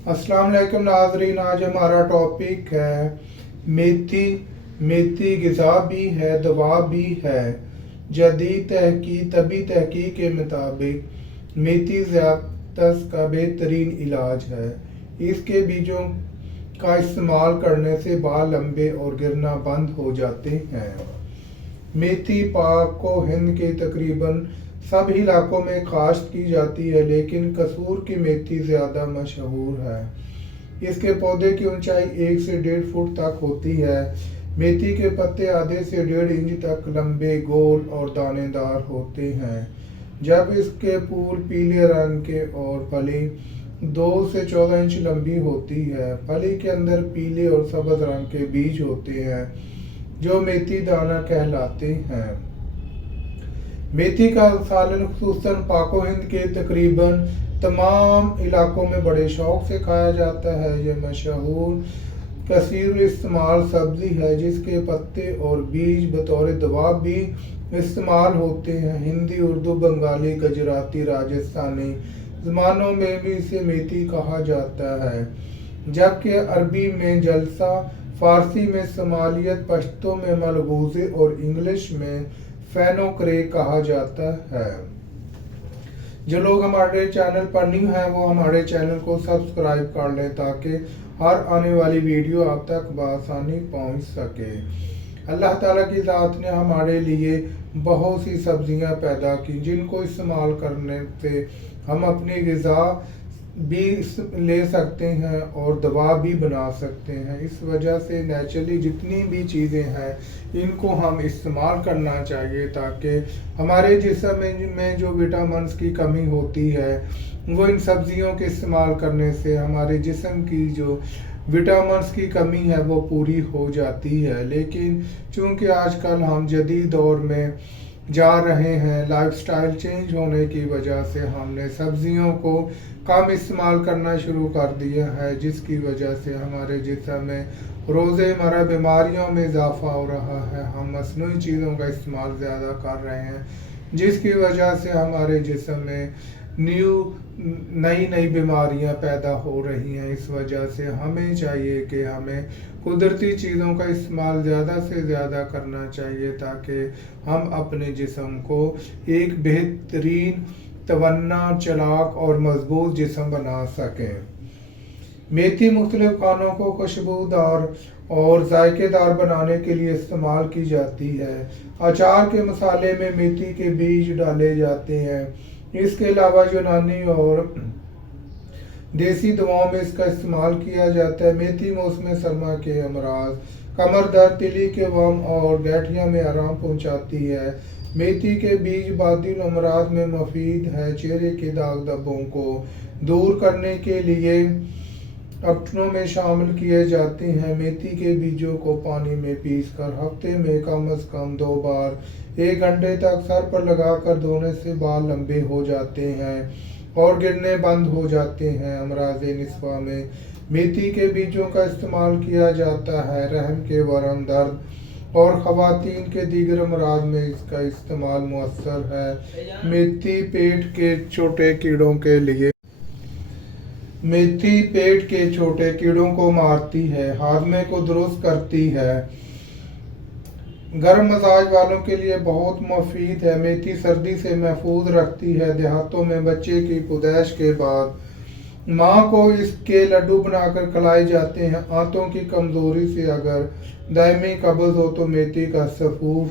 अस्सलाम वालेकुम नाजरीन, आज हमारा टॉपिक है मेथी। मेथी ग़िज़ा भी है, दवा भी है। जदीद तबी तहकीक के मुताबिक मेथी ज़ियादत का बेहतरीन इलाज है। इसके बीजों का इस्तेमाल करने से बाल लंबे और गिरना बंद हो जाते हैं। मेथी पाक व हिंद के तकरीबन सब इलाकों में काश्त की जाती है, लेकिन कसूर की मेथी ज़्यादा मशहूर है। इसके पौधे की ऊंचाई 1 से 1.5 फुट तक होती है। मेथी के पत्ते आधे से 1.5 इंच तक लंबे, गोल और दानेदार होते हैं। जब इसके फूल पीले रंग के और फली 2 से 14 इंच लंबी होती है। फली के अंदर पीले और सब्ज रंग के बीज होते हैं जो मेथी दाना कहलाते हैं। मेथी का सालन खुसूसन पाको हिंद के तकरीबन तमाम इलाकों में बड़े शौक से खाया जाता है। यह मशहूर कसीर इस्तेमाल सब्जी है जिसके पत्ते और बीज बतौर दवा भी इस्तेमाल होते हैं। हिंदी, उर्दू, बंगाली, गुजराती, राजस्थानी ज़बानों में भी इसे मेथी कहा जाता है, जबकि अरबी में जलसा, फारसी में समालियत, पश्तो में मलगूज़े और इंग्लिश में फेनोक्रेक कहा जाता है। जो लोग हमारे चैनल पर न्यू हैं वो हमारे चैनल को सब्सक्राइब कर लें ताकि हर आने वाली वीडियो आप तक बआसानी पहुंच सके। अल्लाह ताला की ज़ात ने हमारे लिए बहुत सी सब्जियां पैदा की जिनको इस्तेमाल करने से हम अपनी ग़िज़ा भी ले सकते हैं और दवा भी बना सकते हैं। इस वजह से नेचुरली जितनी भी चीज़ें हैं इनको हम इस्तेमाल करना चाहिए ताकि हमारे जिस्म में जो विटामिन्स की कमी होती है वो इन सब्जियों के इस्तेमाल करने से हमारे जिस्म की जो विटामिन्स की कमी है वो पूरी हो जाती है। लेकिन चूँकि आजकल हम जदीद दौर में जा रहे हैं, लाइफस्टाइल चेंज होने की वजह से हमने सब्जियों को कम इस्तेमाल करना शुरू कर दिया है, जिसकी वजह से हमारे जिस्म में रोज़मर्रा बीमारियों में इजाफा हो रहा है। हम मसनूई चीज़ों का इस्तेमाल ज़्यादा कर रहे हैं जिसकी वजह से हमारे जिस्म में नई बीमारियां पैदा हो रही हैं। इस वजह से हमें चाहिए कि हमें कुदरती चीज़ों का इस्तेमाल ज़्यादा से ज़्यादा करना चाहिए ताकि हम अपने जिस्म को एक बेहतरीन, तवन्ना, चालाक और मजबूत जिस्म बना सकें। मेथी मुख्तलिफ खानों को खुशबूदार और जायकेदार बनाने के लिए इस्तेमाल की जाती है। अचार के मसाले में मेथी के बीज डाले जाते हैं। इसके अलावा यूनानी और देसी दवाओं में इसका इस्तेमाल किया जाता है। मेथी मौसम सरमा के अमराज, कमर दर्द, तिली के वम और गठिया में आराम पहुंचाती है। मेथी के बीज बादिल अमराज में मुफीद है। चेहरे के दाग धब्बों को दूर करने के लिए अपनों में शामिल किए जाते हैं। मेथी के बीजों को पानी में पीसकर हफ्ते में कम से कम 2 बार 1 घंटे तक सर पर लगाकर धोने से बाल लंबे हो जाते हैं और गिरने बंद हो जाते हैं। अमराज निस्वा में मेथी के बीजों का इस्तेमाल किया जाता है। रहम के वरम, दर्द और ख़वातीन के दीगर अमराज में इसका इस्तेमाल मुअस्सर है। मेथी पेट के छोटे कीड़ों के लिए मेथी पेट के छोटे कीड़ों को मारती है, हाजमे को दुरुस्त करती है, गर्म मजाज वालों के लिए बहुत मुफीद है। मेथी सर्दी से महफूज रखती है। देहातों में बच्चे की पैदाइश के बाद माँ को इसके लड्डू बनाकर खिलाए जाते हैं। आंतों की कमजोरी से अगर दायमी कब्ज हो तो मेथी का सफूफ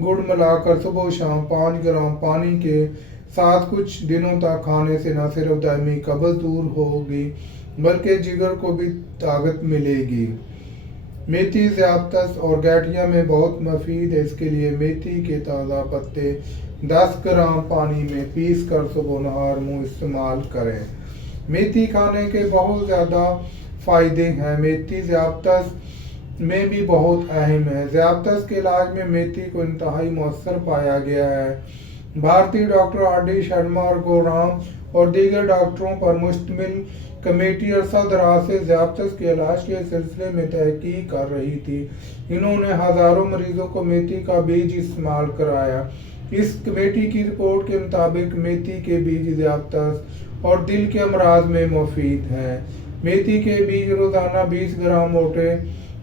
गुड़ मिलाकर सुबह शाम 5 ग्राम पानी के साथ कुछ दिनों तक खाने से न सिर्फ दायमी कब्ज दूर होगी बल्कि जिगर को भी ताकत मिलेगी। मेथी ज़ियादत और गठिया में बहुत मुफीद है। इसके लिए मेथी के ताज़ा पत्ते 10 ग्राम पानी में पीस कर सुबह नहार मुँह इस्तेमाल करें। मेथी खाने के बहुत ज़्यादा फ़ायदे हैं। मेथी ज़ियादत में भी बहुत अहम है। ज़ियादत के इलाज में मेथी को इंतहाई मौसर पाया गया है। भारतीय डॉक्टर R.D. शर्मा और गोराम और दीगर डॉक्टरों पर मुश्तमिल कमेटी अरसा दराज से ज़ियादत के इलाज के सिलसिले में तहकीक कर रही थी। इन्होंने हज़ारों मरीजों को मेथी का बीज इस्तेमाल कराया। इस कमेटी की रिपोर्ट के मुताबिक मेथी के बीज ज़ियादत اور دل کے امراض میں مفید ہے۔ میتھی کے بیج روزانہ 20 گرام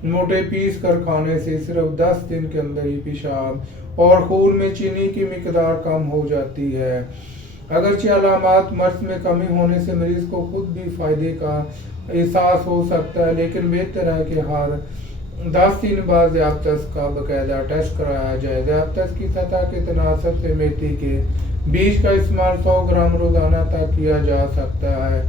موٹے پیس کر کھانے سے صرف 10 دن کے اندر ہی پیشاب اور خون میں چینی کی مقدار کم ہو جاتی ہے۔ اگرچہ علامات مرض میں کمی ہونے سے مریض کو خود بھی فائدے کا احساس ہو سکتا ہے، لیکن بہتر ہے کہ ہر 10 دن بعد ذیابطس کا باقاعدہ ٹیسٹ کرایا جائے۔ ذیابطس کی سطح کے تناسب سے میتھی کے بیج کا استعمال 100 گرام روزانہ تک کیا جا سکتا ہے۔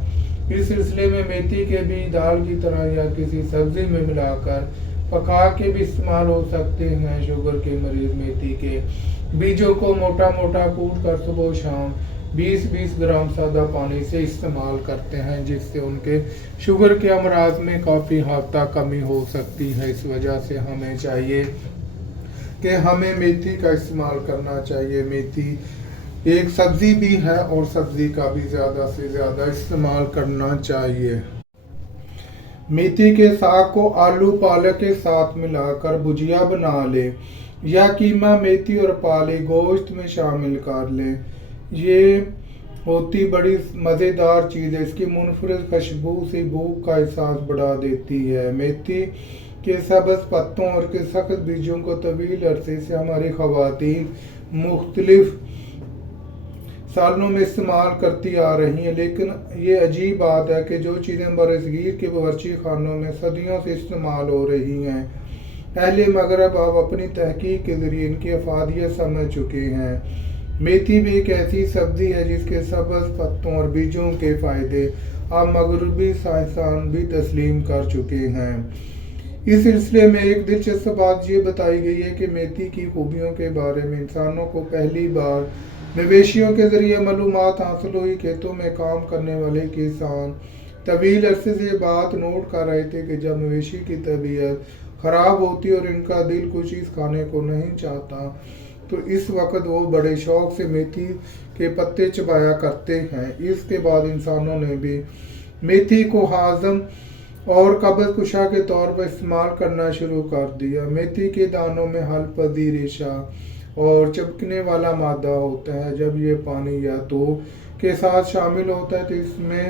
اس سلسلے میں میتھی کے بیج دال کی طرح یا کسی سبزی میں ملا کر پکا کے بھی استعمال ہو سکتے ہیں۔ شوگر کے مریض میتھی کے بیجوں کو موٹا موٹا کوٹ کر صبح و شام 20-20 گرام سادہ پانی سے استعمال کرتے ہیں، جس سے ان کے شوگر کے امراض میں کافی حد تک کمی ہو سکتی ہے۔ اس وجہ سے ہمیں چاہیے کہ ہمیں میتھی کا استعمال کرنا چاہیے۔ میتھی ایک سبزی بھی ہے اور سبزی کا بھی زیادہ سے زیادہ استعمال کرنا چاہیے۔ میتھی کے ساگ کو آلو پالک کے ساتھ ملا کر بھجیا بنا لیں یا قیمہ میتھی اور پالک گوشت میں شامل کر لیں۔ یہ ہوتی بڑی مزیدار چیز ہے۔ اس کی منفرد خوشبو سے بھوک کا احساس بڑھا دیتی ہے۔ میتھی کے سبز پتوں اور کے سخت بیجوں کو طویل عرصے سے ہماری خواتین مختلف سالوں میں استعمال کرتی آ رہی ہیں، لیکن یہ عجیب بات ہے کہ جو چیزیں برصغیر کے باورچی خانوں میں صدیوں سے استعمال ہو رہی ہیں، اہل مغرب اب اپنی تحقیق کے ذریعے ان کی افادیت سمجھ چکے ہیں۔ میتھی بھی ایک ایسی سبزی ہے جس کے سبز پتوں اور بیجوں کے فائدے اب مغربی سائنسدان بھی تسلیم کر چکے ہیں۔ اس سلسلے میں ایک دلچسپ بات یہ بتائی گئی ہے کہ میتھی کی خوبیوں کے بارے میں انسانوں کو پہلی بار مویشیوں کے ذریعے معلومات حاصل ہوئی۔ کھیتوں میں کام کرنے والے کسان طویل عرصے سے یہ بات نوٹ کر رہے تھے کہ جب مویشی کی طبیعت خراب ہوتی اور ان کا دل کوئی چیز کھانے کو نہیں چاہتا تو اس وقت وہ بڑے شوق سے میتھی کے پتے چبایا کرتے ہیں۔ اس کے بعد انسانوں نے بھی میتھی کو ہاضم اور قبض کشا کے طور پر استعمال کرنا شروع کر دیا۔ میتھی کے دانوں میں حل پذیر ریشہ اور چپکنے والا مادہ ہوتا ہے۔ جب یہ پانی یا دودھ کے ساتھ شامل ہوتا ہے تو اس میں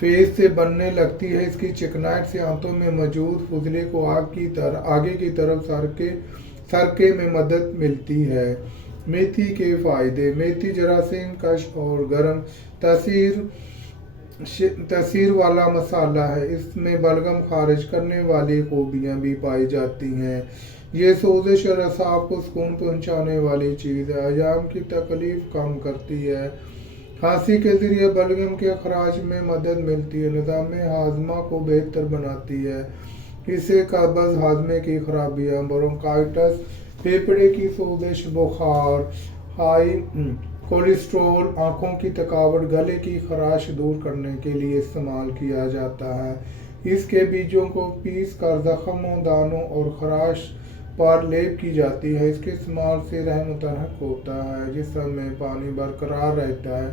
فیض سے بننے لگتی ہے۔ اس کی چکناہٹ سے آنتوں میں موجود فضلے کو آگے کی طرف سرکے میں مدد ملتی ہے۔ میتھی کے فائدے۔ میتھی جراثیم کش اور گرم تاثیر والا مسالہ ہے۔ اس میں بلغم خارج کرنے والی خوبیاں بھی پائی جاتی ہیں۔ یہ سوزش اور اعصاب کو سکون پہنچانے والی چیز ہے۔ حجام کی تکلیف کم کرتی ہے۔ کھانسی کے ذریعے بلغم کے اخراج میں مدد ملتی ہے۔ نظام ہاضمہ کو بہتر بناتی ہے۔ اس سے قبض، ہاضمے کی خرابیاں، برونکائٹس، پھیپھڑے کی سوزش، بخار، ہائی کولیسٹرول، آنکھوں کی تھکاوٹ، گلے کی خراش دور کرنے کے لیے استعمال کیا جاتا ہے۔ اس کے بیجوں کو پیس کر زخموں، دانوں اور خراش پر لیپ کی جاتی ہے۔ اس کے استعمال سے رحم متحرک ہوتا ہے، جسم میں پانی برقرار رہتا ہے۔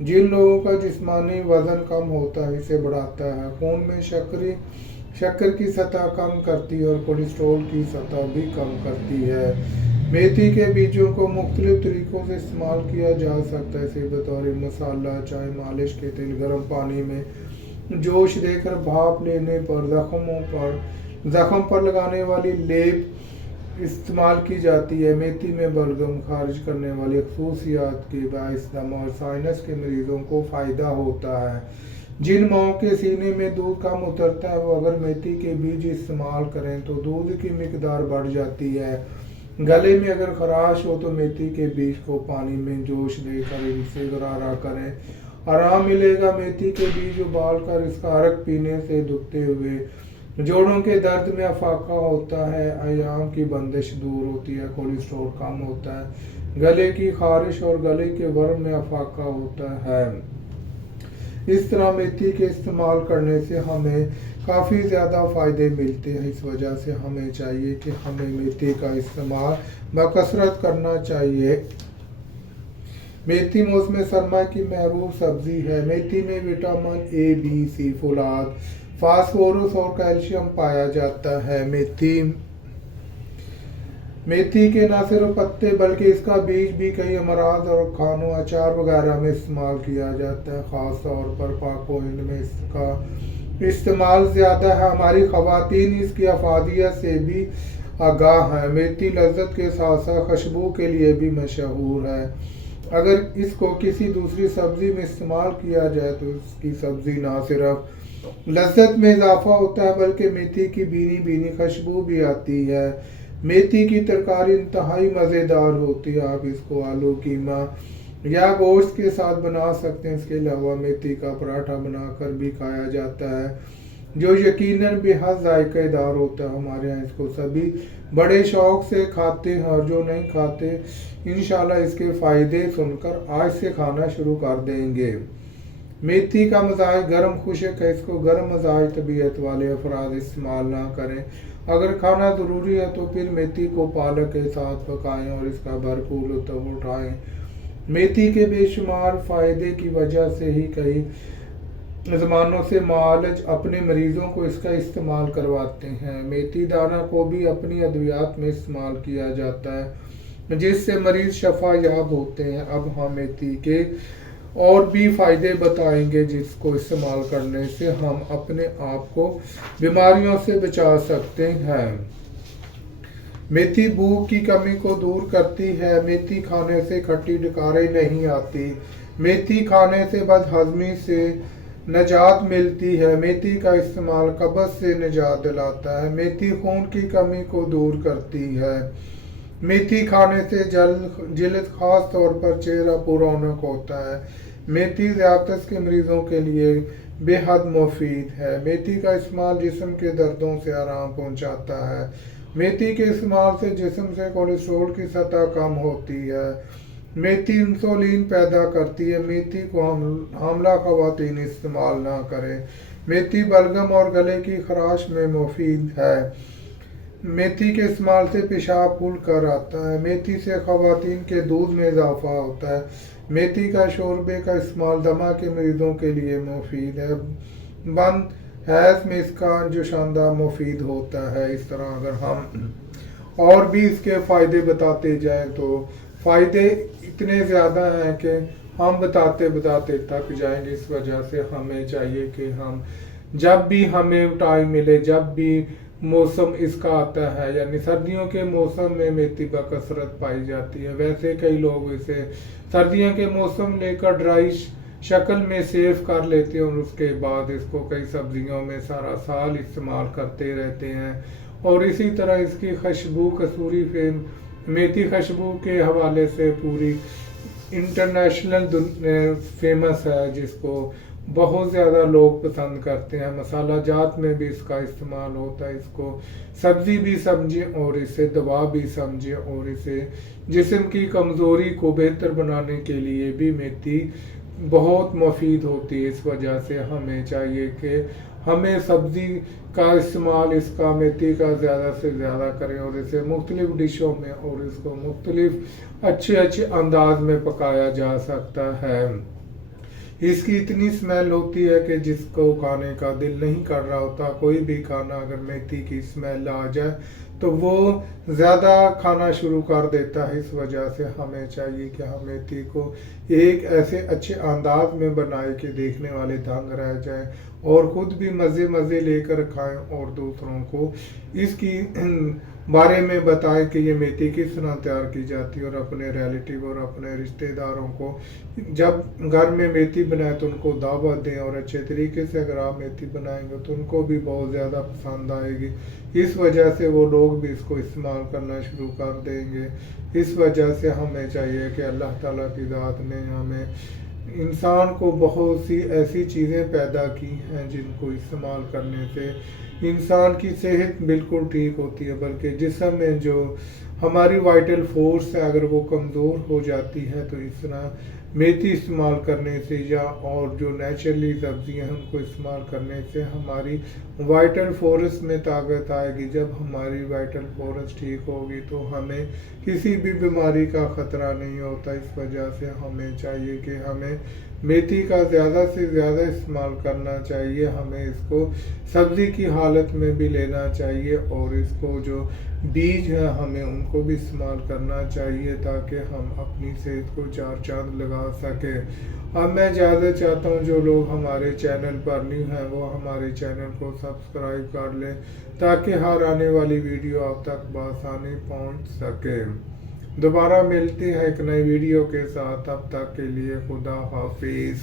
جن لوگوں کا جسمانی وزن کم ہوتا ہے اسے بڑھاتا ہے۔ خون میں شکر کی سطح کم کرتی ہے اور کولیسٹرول کی سطح بھی کم کرتی ہے۔ میتھی کے بیجوں کو مختلف طریقوں سے استعمال کیا جا سکتا ہے، جیسے بطور مسالہ، چائے، مالش کے تیل، گرم پانی میں جوش دے کر بھاپ لینے پر، زخم پر لگانے والی لیپ استعمال کی جاتی ہے۔ میتھی میں بلغم خارج کرنے والی خصوصیات کے باعث دم اور سائنس کے مریضوں کو فائدہ ہوتا ہے۔ جن ماؤں کے سینے میں دودھ کم اترتا ہے وہ اگر میتھی کے بیج استعمال کریں تو دودھ کی مقدار بڑھ جاتی ہے۔ گلے میں اگر خراش ہو تو میتھی کے بیج کو پانی میں جوش دے کر ان سے غرارہ کریں، آرام ملے گا۔ میتھی کے بیج ابال کر اس کا عرق پینے سے دکھتے ہوئے جوڑوں کے درد میں افاقہ ہوتا ہے، ایام کی بندش دور ہوتی ہے، کولیسٹرول کم ہوتا ہے، گلے کی خارش اور گلے کے ورم میں افاقہ ہوتا ہے۔ اس طرح میتھی کے استعمال کرنے سے ہمیں کافی زیادہ فائدے ملتے ہیں۔ اس وجہ سے ہمیں چاہیے کہ ہمیں میتھی کا استعمال بکثرت کرنا چاہیے۔ میتھی موسم سرما کی محبوب سبزی ہے۔ میتھی میں وٹامن اے، بی، سی، فولاد، فاسفورس اور کیلشیم پایا جاتا ہے۔ मेथी के न सिर्फ पत्ते बल्कि इसका बीज भी कई अमराज और खानों, अचार वगैरह में इस्तेमाल किया जाता है। ख़ास तौर पर पाको हिंद में इसका इस्तेमाल ज़्यादा है। हमारी ख़वातीन इसकी अफादियत से भी आगाह हैं। मेथी लज्जत के साथ साथ खुशबू के लिए भी मशहूर है। अगर इसको किसी दूसरी सब्ज़ी में इस्तेमाल किया जाए तो इसकी सब्ज़ी ना सिर्फ लज्जत में इजाफा होता है बल्कि मेथी की भीनी भीनी खुशबू भी आती है। मेथी की तरकारी इंतहाई मज़ेदार होती है। आप इसको आलू, कीमा या गोश्त के साथ बना सकते हैं। इसके अलावा मेथी का पराठा बनाकर भी खाया जाता है, जो यकीनन बेहद जायकेदार होता है। हमारे यहाँ इसको सभी बड़े शौक से खाते हैं, और जो नहीं खाते इंशाल्लाह इसके फ़ायदे सुनकर आज से खाना शुरू कर देंगे। मेथी का मजाज गर्म खुशक है। इसको गर्म मजाज तबीयत वाले अफराद इस्तेमाल ना करें। अगर खाना ज़रूरी है तो फिर मेथी को पालक के साथ पकाएं और इसका भरपूर लुत्फ़ उठाएं। मेथी के बेशुमार फ़ायदे की वजह से ही कई ज़मानों से मुआलिज अपने मरीज़ों को इसका इस्तेमाल करवाते हैं। मेथी दाना को भी अपनी अद्वियात में इस्तेमाल किया जाता है, जिससे मरीज़ शफा याब होते हैं। अब हम मेथी के और भी फ़ायदे बताएंगे जिसको इस्तेमाल करने से हम अपने आप को बीमारियों से बचा सकते हैं। मेथी भूख की कमी को दूर करती है। मेथी खाने से खट्टी डकारें नहीं आती। मेथी खाने से बदहज़मी से निजात मिलती है। मेथी का इस्तेमाल कब्ज़ से निजात दिलाता है। मेथी खून की कमी को दूर करती है। मेथी खाने से जिल्द खास तौर पर चेहरा पुरौनक होता है। मेथी ज़ियादत के मरीज़ों के लिए बेहद मुफीद है। मेथी का इस्तेमाल जिस्म के दर्दों से आराम पहुंचाता है। मेथी के इस्तेमाल से जिस्म से कोलेस्ट्रॉल की सतह कम होती है। मेथी इंसुलिन पैदा करती है। मेथी को हामला ख़वातीन इस्तेमाल ना करें। मेथी बलगम और गले की खराश में मुफीद है। मेथी के इस्तेमाल से पेशाब खुल कर आता है। मेथी से ख़वातीन के दूध में इजाफा होता है। मेथी का शोरबे का इस्तेमाल दमा के मरीज़ों के लिए मुफीद है। बंद हैज़ में इसका जो शानदार मुफीद होता है। इस तरह अगर हम और भी इसके फ़ायदे बताते जाएं तो फ़ायदे इतने ज़्यादा हैं कि हम बताते बताते थक जाएंगे। इस वजह से हमें चाहिए कि हम जब भी हमें टाइम मिले, जब भी मौसम इसका आता है, यानी सर्दियों के मौसम में मेथी बकसरत पाई जाती है। वैसे कई लोग इसे सर्दियों के मौसम लेकर ड्राई शक्ल में सेव कर लेते हैं और उसके बाद इसको कई सब्जियों में सारा साल इस्तेमाल करते रहते हैं। और इसी तरह इसकी खुशबू कसूरी मेथी खुशबू के हवाले से पूरी इंटरनेशनल फेमस है, जिसको बहुत ज़्यादा लोग पसंद करते हैं। मसाला जात में भी इसका इस्तेमाल होता है। इसको सब्ज़ी भी समझें और इसे दवा भी समझें, और इसे जिस्म की कमज़ोरी को बेहतर बनाने के लिए भी मेथी बहुत मुफीद होती है। इस वजह से हमें चाहिए कि हमें सब्ज़ी का इस्तेमाल इसका मेथी का ज़्यादा से ज़्यादा करें और इसे मुख्तलिफ़ डिशों में और इसको मुख्तलिफ़ अच्छे अच्छे अंदाज में पकाया जा सकता है। इसकी इतनी स्मेल होती है कि जिसको खाने का दिल नहीं कर रहा होता, कोई भी खाना अगर मेथी की स्मेल आ जाए तो वो ज़्यादा खाना शुरू कर देता है। इस वजह से हमें चाहिए कि हम मेथी को एक ऐसे अच्छे अंदाज में बनाए कि देखने वाले दंग रह जाएं और ख़ुद भी मज़े मज़े लेकर खाएं और दूसरों को इसकी बारे में बताएं कि ये मेथी किस तरह तैयार की जाती है। और अपने रिलेटिव और अपने रिश्तेदारों को जब घर में मेथी बनाए तो उनको दावत दें, और अच्छे तरीके से अगर आप मेथी बनाएंगे तो उनको भी बहुत ज़्यादा पसंद आएगी। इस वजह से वो लोग भी इसको इस्तेमाल करना शुरू कर देंगे। इस वजह से हमें चाहिए कि अल्लाह ताला की ज़ात ने हमें इंसान को बहुत सी ऐसी चीज़ें पैदा की हैं जिनको इस्तेमाल करने से इंसान की सेहत बिल्कुल ठीक होती है, बल्कि जिस्म में जो हमारी वाइटल फोर्स है अगर वो कमज़ोर हो जाती है तो इस तरह मेथी इस्तेमाल करने से या और जो नेचुरली सब्जियां हैं उनको इस्तेमाल करने से हमारी वाइटल फोर्स में ताकत आएगी। जब हमारी वाइटल फोर्स ठीक होगी तो हमें किसी भी बीमारी का ख़तरा नहीं होता। इस वजह से हमें चाहिए कि हमें میتھی کا زیادہ سے زیادہ استعمال کرنا چاہیے. ہمیں اس کو سبزی کی حالت میں بھی لینا چاہیے اور اس کو جو بیج ہیں ہمیں ان کو بھی استعمال کرنا چاہیے تاکہ ہم اپنی صحت کو چار چاند لگا سکیں. اب میں اجازت چاہتا ہوں جو لوگ ہمارے چینل پر نیو ہیں وہ ہمارے چینل کو سبسکرائب کر لیں تاکہ ہر آنے والی ویڈیو آپ تک بآسانی پہنچ سکے. دوبارہ ملتے ہیں ایک نئی ویڈیو کے ساتھ. تب تک کے لیے خدا حافظ.